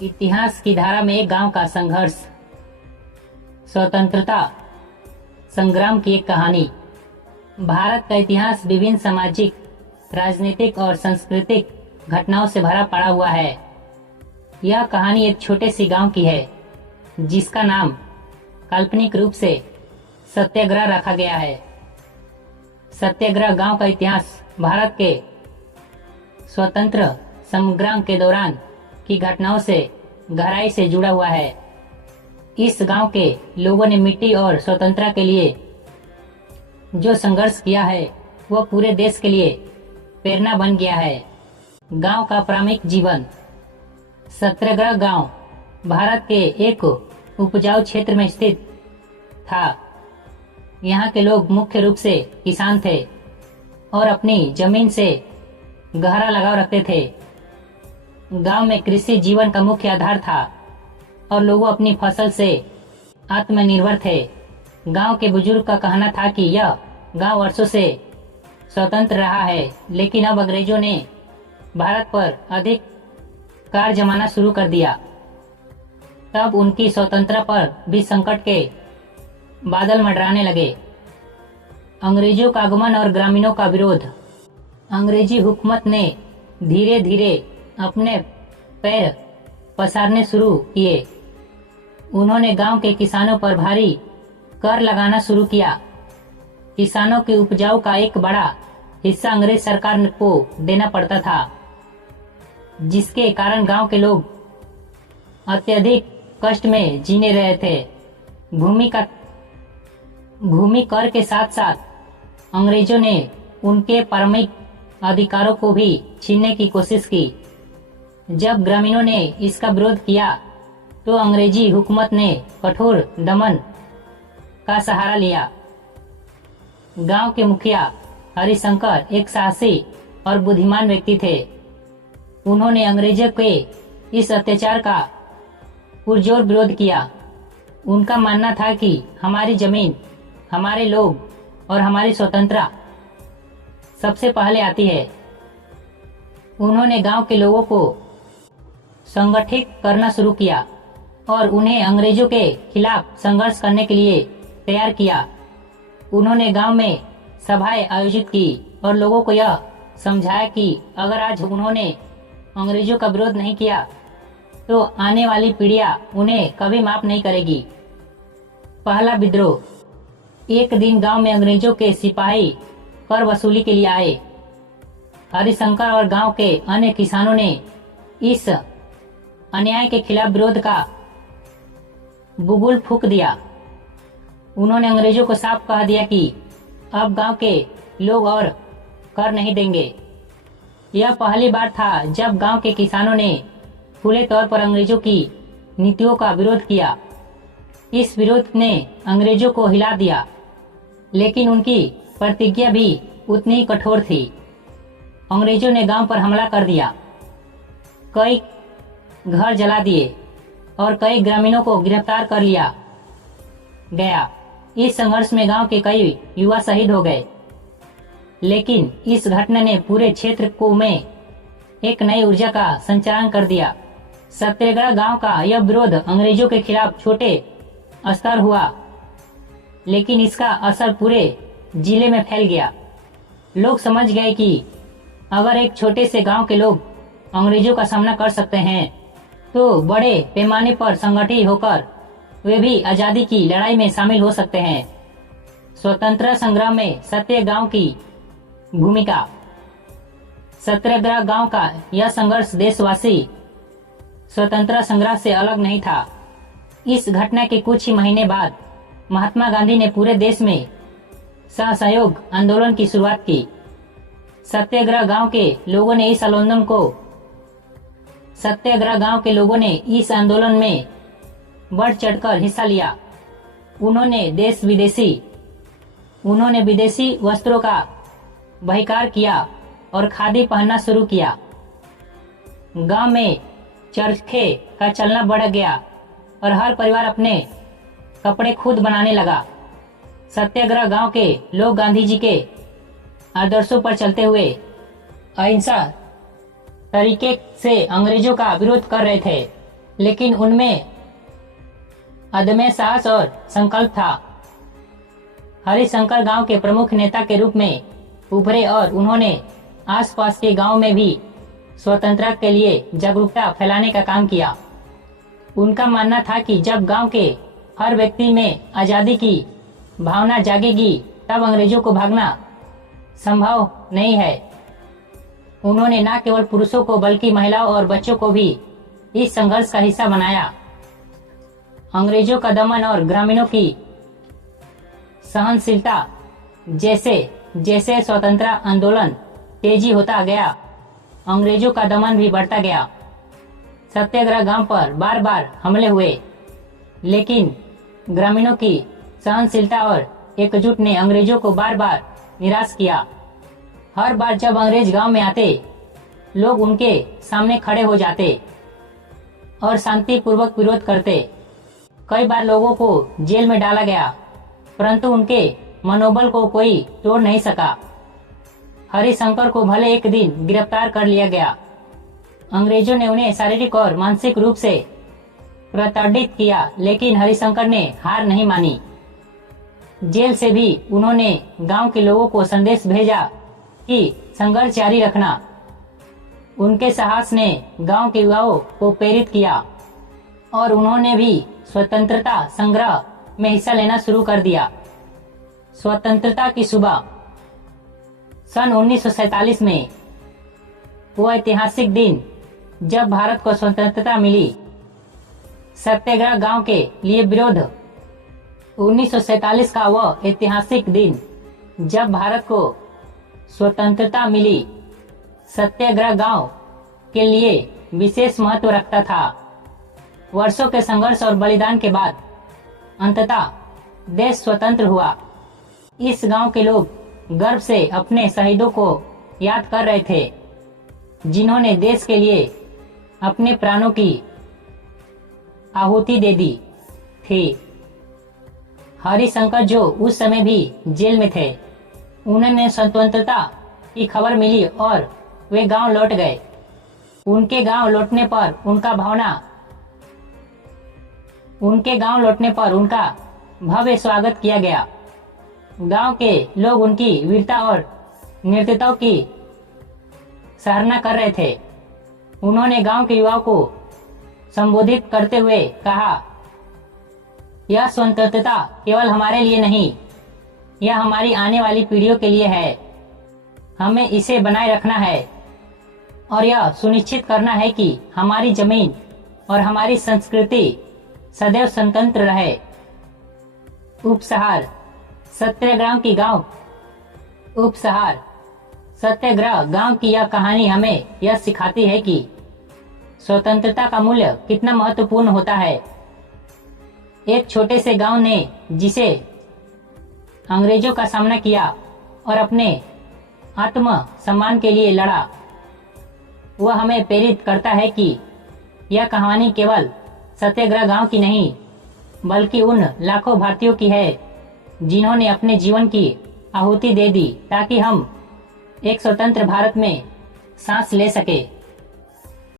इतिहास की धारा में एक गांव का संघर्ष। स्वतंत्रता संग्राम की एक कहानी। भारत का इतिहास विभिन्न सामाजिक, राजनीतिक और सांस्कृतिक घटनाओं से भरा पड़ा हुआ है। यह कहानी एक छोटे से गांव की है जिसका नाम काल्पनिक रूप से सत्याग्रह रखा गया है। सत्याग्रह गांव का इतिहास भारत के स्वतंत्र संग्राम के दौरान की घटनाओं से गहराई से जुड़ा हुआ है। इस गांव के लोगों ने मिट्टी और स्वतंत्रता के लिए जो संघर्ष किया है वह पूरे देश के लिए प्रेरणा बन गया है। गांव का प्राथमिक जीवन। सत्याग्रह गांव भारत के एक उपजाऊ क्षेत्र में स्थित था। यहाँ के लोग मुख्य रूप से किसान थे और अपनी जमीन से गहरा लगाव रखते थे। गांव में कृषि जीवन का मुख्य आधार था और लोग अपनी फसल से आत्मनिर्भर थे। गांव के बुजुर्ग का कहना था कि यह गांव वर्षों से स्वतंत्र रहा है, लेकिन अब अंग्रेजों ने भारत पर अधिकार जमाना शुरू कर दिया। तब उनकी स्वतंत्रता पर भी संकट के बादल मंडराने लगे। अंग्रेजों का आगमन और ग्रामीणों का विरोध। अंग्रेजी हुकूमत ने धीरे धीरे अपने पैर पसारने शुरू किए। उन्होंने गांव के किसानों पर भारी कर लगाना शुरू किया। किसानों की उपजाऊ का एक बड़ा हिस्सा अंग्रेज सरकार को देना पड़ता था, जिसके कारण गांव के लोग अत्यधिक कष्ट में जीने रहे थे। भूमि कर के साथ साथ अंग्रेजों ने उनके प्राथमिक अधिकारों को भी छीनने की कोशिश की। जब ग्रामीणों ने इसका विरोध किया तो अंग्रेजी हुकूमत ने कठोर दमन का सहारा लिया। गांव के मुखिया हरिशंकर एक साहसी और बुद्धिमान व्यक्ति थे। उन्होंने अंग्रेजों के इस अत्याचार का पुरजोर विरोध किया। उनका मानना था कि हमारी जमीन, हमारे लोग और हमारी स्वतंत्रता सबसे पहले आती है। उन्होंने गांव के लोगों को संगठित करना शुरू किया और उन्हें अंग्रेजों के खिलाफ संघर्ष करने के लिए तैयार किया। उन्होंने गांव में सभाएं आयोजित की और लोगों को यह समझाया कि अगर आज उन्होंने अंग्रेजों का विरोध नहीं किया तो आने वाली पीढ़ियां उन्हें कभी माफ नहीं करेगी। पहला विद्रोह। एक दिन गांव में अंग्रेजों के सिपाही कर वसूली के लिए आए। हरिशंकर और गांव के अन्य किसानों ने इस अन्याय के खिलाफ विरोध का बुगुल फूंक दिया। उन्होंने अंग्रेजों को साफ कह दिया कि अब गांव के लोग और कर नहीं देंगे। यह पहली बार था जब गांव के किसानों ने खुले तौर पर अंग्रेजों की नीतियों का विरोध किया। इस विरोध ने अंग्रेजों को हिला दिया, लेकिन उनकी प्रतिज्ञा भी उतनी ही कठोर थी। अंग्रेजों ने गांव पर हमला कर दिया, कई घर जला दिए और कई ग्रामीणों को गिरफ्तार कर लिया गया। इस संघर्ष में गांव के कई युवा शहीद हो गए, लेकिन इस घटना ने पूरे क्षेत्र को में एक नई ऊर्जा का संचालन कर दिया। सत्याग्रह गांव का यह विरोध अंग्रेजों के खिलाफ छोटे स्तर हुआ, लेकिन इसका असर पूरे जिले में फैल गया। लोग समझ गए कि अगर एक छोटे से गांव के लोग अंग्रेजों का सामना कर सकते हैं तो बड़े पैमाने पर संगठित होकर वे भी आजादी की लड़ाई में शामिल हो सकते हैं। स्वतंत्रता संग्राम में सत्याग्रह की भूमिका। सत्याग्रह गांव का यह संघर्ष देशवासी स्वतंत्रता संग्राम से अलग नहीं था। इस घटना के कुछ ही महीने बाद महात्मा गांधी ने पूरे देश में असहयोग आंदोलन की शुरुआत की। सत्याग्रह गांव के लोगों ने इस आंदोलन में बढ़ चढ़कर हिस्सा लिया। उन्होंने विदेशी वस्त्रों का बहिष्कार किया और खादी पहनना शुरू किया। गांव में चरखे का चलना बढ़ गया और हर परिवार अपने कपड़े खुद बनाने लगा। सत्याग्रह गांव के लोग गांधी जी के आदर्शों पर चलते हुए अहिंसा तरीके से अंग्रेजों का विरोध कर रहे थे। लेकिन उनमें अदम्य साहस और संकल्प था। हरिशंकर गांव के प्रमुख नेता के रूप में उभरे और उन्होंने आसपास के गांव में भी स्वतंत्रता के लिए जागरूकता फैलाने का काम किया। उनका मानना था कि जब गांव के हर व्यक्ति में आजादी की भावना जागेगी तब अंग्रेजों को भागना संभव नहीं है। उन्होंने न केवल पुरुषों को बल्कि महिलाओं और बच्चों को भी इस संघर्ष का हिस्सा बनाया। अंग्रेजों का दमन और ग्रामीणों की सहनशीलता जैसे जैसे स्वतंत्रता आंदोलन तेजी होता गया, अंग्रेजों का दमन भी बढ़ता गया। सत्याग्रह गांव पर बार बार हमले हुए, लेकिन ग्रामीणों की सहनशीलता और एकजुट ने अंग्रेजों को बार बार निराश किया। हर बार जब अंग्रेज गांव में आते, लोग उनके सामने खड़े हो जाते और शांतिपूर्वक विरोध करते। कई बार लोगों को जेल में डाला गया, परंतु उनके मनोबल को कोई तोड़ नहीं सका। हरिशंकर को भले एक दिन गिरफ्तार कर लिया गया, अंग्रेजों ने उन्हें शारीरिक और मानसिक रूप से प्रताड़ित किया, लेकिन हरिशंकर ने हार नहीं मानी। जेल से भी उन्होंने गांव के लोगों को संदेश भेजा कि संघर्ष जारी रखना। उनके साहस ने गांव के युवाओं को प्रेरित किया और उन्होंने भी स्वतंत्रता संग्राम में हिस्सा लेना शुरू कर दिया। स्वतंत्रता की सुबह सन 1947 में, वो ऐतिहासिक दिन जब भारत को स्वतंत्रता मिली। सत्याग्रह गांव के लिए विरोध 1947 का वह ऐतिहासिक दिन जब भारत को स्वतंत्रता मिली, सत्याग्रह गांव के लिए विशेष महत्व रखता था। वर्षों के संघर्ष और बलिदान के बाद अंततः देश स्वतंत्र हुआ। इस गांव के लोग गर्व से अपने शहीदों को याद कर रहे थे, जिन्होंने देश के लिए अपने प्राणों की आहुति दे दी थी। हरिशंकर जो उस समय भी जेल में थे, उन्हें स्वतंत्रता की खबर मिली और वे गांव लौट गए। उनके गांव लौटने पर उनका भव्य स्वागत किया गया। गांव के लोग उनकी वीरता और निर्दयता की सराहना कर रहे थे। उन्होंने गांव के युवाओं को संबोधित करते हुए कहा, यह स्वतंत्रता केवल हमारे लिए नहीं, यह हमारी आने वाली पीढ़ियों के लिए है। हमें इसे बनाए रखना है और यह सुनिश्चित करना है कि हमारी जमीन और हमारी संस्कृति सदैव स्वतंत्र रहे। उपसंहार सत्याग्रह गांव की यह कहानी हमें यह सिखाती है कि स्वतंत्रता का मूल्य कितना महत्वपूर्ण होता है। एक छोटे से गांव ने जिसे अंग्रेजों का सामना किया और अपने आत्म सम्मान के लिए लड़ा, वह हमें प्रेरित करता है कि यह कहानी केवल सत्याग्रह गांव की नहीं, बल्कि उन लाखों भारतीयों की है जिन्होंने अपने जीवन की आहुति दे दी ताकि हम एक स्वतंत्र भारत में सांस ले सके।